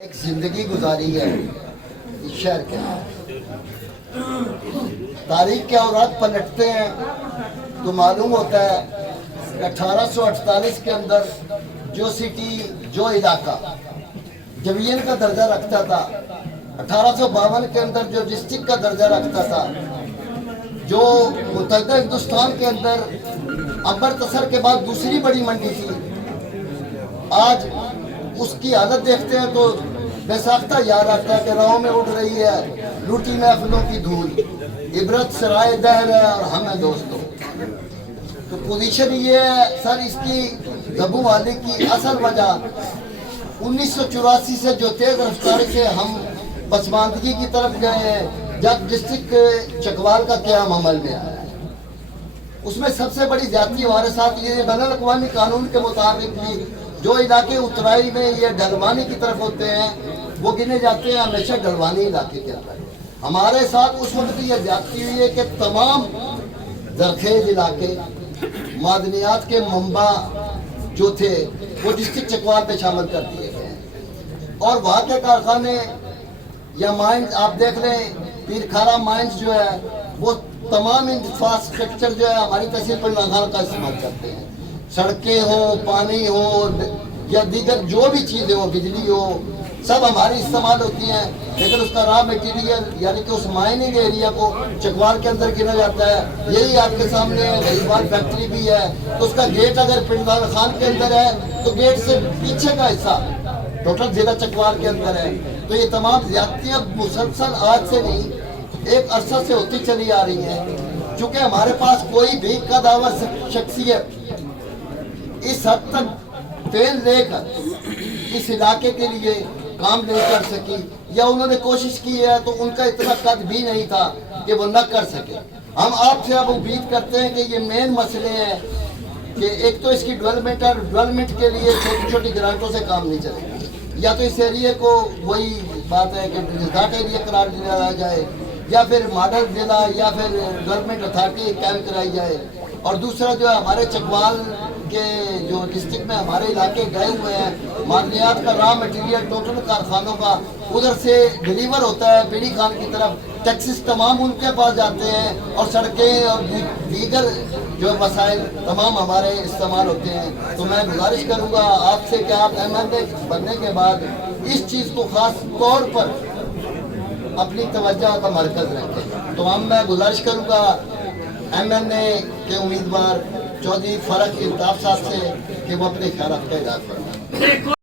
ایک زندگی گزاری ہے اس شہر کے تاریخ کے اوراق پلٹتے ہیں تو معلوم ہوتا ہے کہ 1848 کے اندر جو سٹی جو علاقہ ڈویژن کا درجہ رکھتا تھا، 1852 کے اندر جو ڈسٹرکٹ کا درجہ رکھتا تھا، جو متحدہ ہندوستان کے اندر امرتسر کے بعد دوسری بڑی منڈی تھی، آج اس کی حالت دیکھتے ہیں تو بے ساختہ یاد آتا ہے کہ راہوں میں اٹھ رہی ہے لوٹی محفلوں کی دھول، عبرت سرائے دہر ہے اور ہم ہیں دوستوں۔ تو پوزیشن یہ ہے سر، اس کی زبوں والے کی اصل وجہ 1984 سے جو تیز رفتاری سے ہم پسماندگی کی طرف گئے ہیں، جب ڈسٹرکٹ چکوال کا قیام عمل میں آیا ہے، اس میں سب سے بڑی زیادتی ہمارے ساتھ یہ بین الاقوامی قانون کے مطابق بھی جو علاقے اترائی میں یہ ڈھلوانی کی طرف ہوتے ہیں وہ گنے جاتے ہیں ہمیشہ ڈھلوانی علاقے کے اندر۔ ہمارے ساتھ اس وقت یہ زیادتی ہوئی ہے کہ تمام زرخیز علاقے، معدنیات کے منبع جو تھے وہ ڈسٹرکٹ چکوال میں شامل کر دیے گئے ہیں، اور وہاں کے کارخانے یا مائنز آپ دیکھ لیں، پیر کھارا مائنز جو ہے وہ تمام انفراسٹرکچر جو ہے ہماری تحصیل پنڈلان کا استعمال کرتے ہیں، سڑکیں ہوں، پانی ہو یا دیگر جو بھی چیزیں ہوں، بجلی ہو، سب ہماری استعمال ہوتی ہیں، لیکن اس کا را میٹیریل یعنی کہ اس مائننگ ایریا کو چکوال کے اندر گنا جاتا ہے۔ یہی آپ کے سامنے غریبال فیکٹری بھی ہے، تو اس کا گیٹ اگر پنڈلان خان کے اندر ہے تو گیٹ سے پیچھے کا حصہ ٹوٹل ضلع چکوال کے اندر ہے۔ تو یہ تمام زیادتیاں مسلسل آج سے نہیں ایک عرصہ سے ہوتی چلی آ رہی ہیں، چونکہ ہمارے پاس کوئی بھی قداور شخصیت اس حد تک تیل لے کر اس علاقے کے لیے کام نہیں کر سکی، یا انہوں نے کوشش کی ہے تو ان کا اتنا قد بھی نہیں تھا کہ وہ نہ کر سکے۔ ہم آپ سے اب امید کرتے ہیں کہ یہ مین مسئلے ہیں کہ ایک تو اس کی ڈیولپمنٹ اور ڈیولپمنٹ کے لیے چھوٹی چھوٹی گرانٹوں سے کام نہیں چلے گا، یا تو اس ایریے کو وہی بات ہے کہ ریزارٹ ایریا قرار دیا جائے، یا پھر ماڈل ضلع یا پھر ڈیولپمنٹ اتھارٹی قائم کرائی جائے، اور دوسرا جو ہے ہمارے چکوال کے جو ڈسٹرکٹ میں ہمارے علاقے گئے ہوئے ہیں، معدنیات کا را مٹیریل ٹوٹل کارخانوں کا ادھر سے ڈیلیور ہوتا ہے بیڑی خان کی طرف، ٹیکسز تمام ان کے پاس جاتے ہیں، اور سڑکیں اور دیگر جو وسائل تمام ہمارے استعمال ہوتے ہیں۔ تو میں گزارش کروں گا آپ سے کہ آپ ایم ایل اے بننے کے بعد اس چیز کو خاص طور پر اپنی توجہ کا مرکز رکھیں۔ تو میں گزارش کروں گا ایم ایل اے کے امیدوار چودھری فرق الطاف صاحب سے کہ وہ اپنے خیالات کا اظہار فرمائیں۔